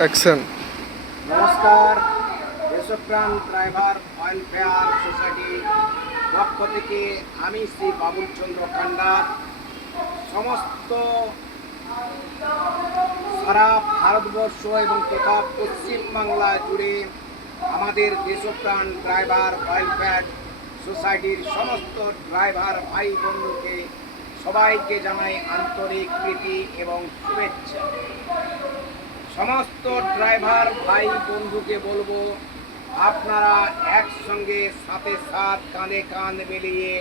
Action. নমস্কার। Deshapran driver welfare society পক্ষ থেকে আমি শ্রী বাবুল চন্দ্র কান্ডা সমস্ত সারা ভারতবর্ষ এবং তথা পশ্চিমবাংলা জুড়ে আমাদের দেশপ্রাণ ড্রাইভার ওয়েলফেয়ার সোসাইটির সমস্ত ড্রাইভার ভাই বন্ধুকে সবাইকে জানাই আন্তরিক প্রীতি এবং শুভেচ্ছা। সমস্ত ড্রাইভার ভাই বন্ধুকে বলবো, আপনারা একসঙ্গে সাথে সাথ কাঁধে কাঁধ মিলিয়ে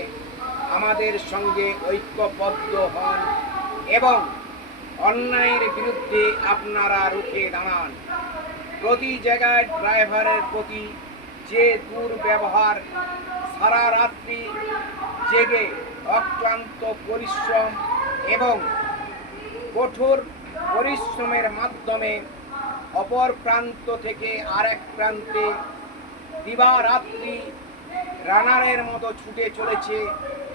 আমাদের সঙ্গে ঐক্যবদ্ধ হন এবং অন্যায়ের বিরুদ্ধে আপনারা রুখে দাঁড়ান। প্রতি জায়গায় ড্রাইভারের প্রতি যে দুর্ব্যবহার, সারা রাত্রি জেগে অক্লান্ত পরিশ্রম এবং কঠোর পরিশ্রমের মাধ্যমে অপর প্রান্ত থেকে আরেক প্রান্তে দিবারাত্রি রানারের মতো ছুটে চলেছে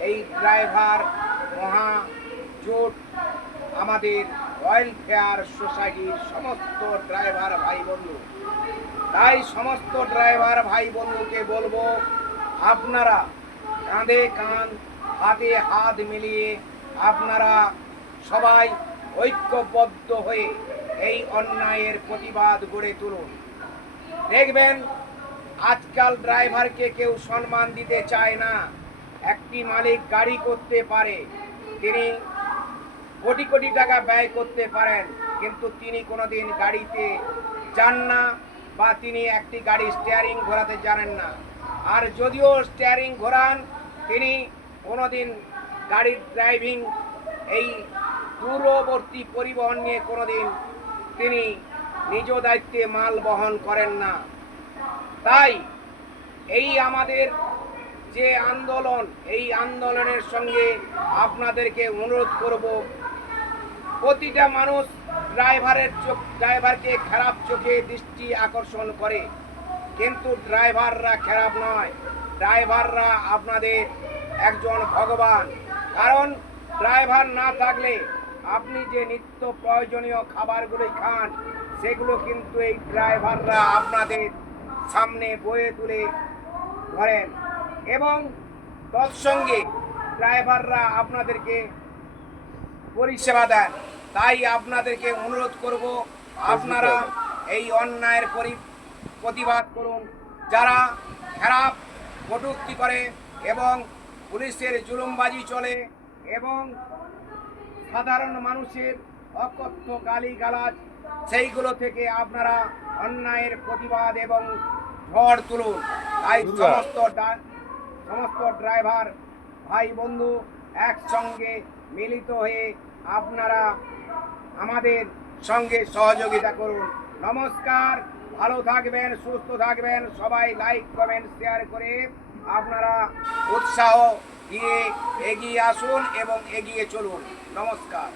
এই ড্রাইভার মহাজোট আমাদের ওয়েলফেয়ার সোসাইটির সমস্ত ড্রাইভার ভাই বন্ধু। তাই সমস্ত ড্রাইভার ভাই বন্ধুকে বলবো, আপনারা কাঁধে কাঁধ হাতে হাত মিলিয়ে আপনারা সবাই ঐক্যবদ্ধ হয়ে এই অন্যায়ের প্রতিবাদ গড়ে তুলুন। দেখবেন আজকাল ড্রাইভারকে কেউ সম্মান দিতে চায় না। একটি মালিক গাড়ি করতে পারে, তিনি কোটি কোটি টাকা ব্যয় করতে পারেন, কিন্তু তিনি কোনোদিন গাড়িতে যান না বা তিনি একটি গাড়ি স্টিয়ারিং ঘোরাতে জানেন না। আর যদিও স্টিয়ারিং ঘোরান, তিনি কোনোদিন গাড়ির ড্রাইভিং এই দূরবর্তী পরিবহন নিয়ে কোনোদিন তিনি নিজ দায়িত্বে মাল বহন করেন না। তাই এই আমাদের যে আন্দোলন, এই আন্দোলনের সঙ্গে আপনাদেরকে অনুরোধ করব, প্রতিটা মানুষ ড্রাইভারকে খারাপ চোখে দৃষ্টি আকর্ষণ করে, কিন্তু ড্রাইভাররা খারাপ নয়। ড্রাইভাররা আপনাদের একজন ভগবান। কারণ ড্রাইভার না থাকলে আপনি যে নিত্য প্রয়োজনীয় খাবারগুলি খান, সেগুলো কিন্তু এই ড্রাইভাররা আপনাদের সামনে বয়ে তুলে ধরেন এবং তৎসঙ্গে ড্রাইভাররা আপনাদেরকে পরিষেবা দেন। তাই আপনাদেরকে অনুরোধ করব, আপনারা এই অন্যায়ের প্রতিবাদ করুন। যারা খারাপ কটূক্তি করে এবং পুলিশের জুলুমবাজি চলে এবং সাধারণ মানুষের অকথ্য গালিগালাজ, সেইগুলো থেকে আপনারা অন্যায়ের প্রতিবাদ এবং ঝড় তুলুন। তাই সমস্ত ড্রাইভার ভাই বন্ধু একসঙ্গে মিলিত হয়ে আপনারা আমাদের সঙ্গে সহযোগিতা করুন। নমস্কার, ভালো থাকবেন, সুস্থ থাকবেন। সবাই লাইক কমেন্ট শেয়ার করে আপনারা উৎসাহ দিয়ে এগিয়ে আসুন এবং এগিয়ে চলুন। নমস্কার।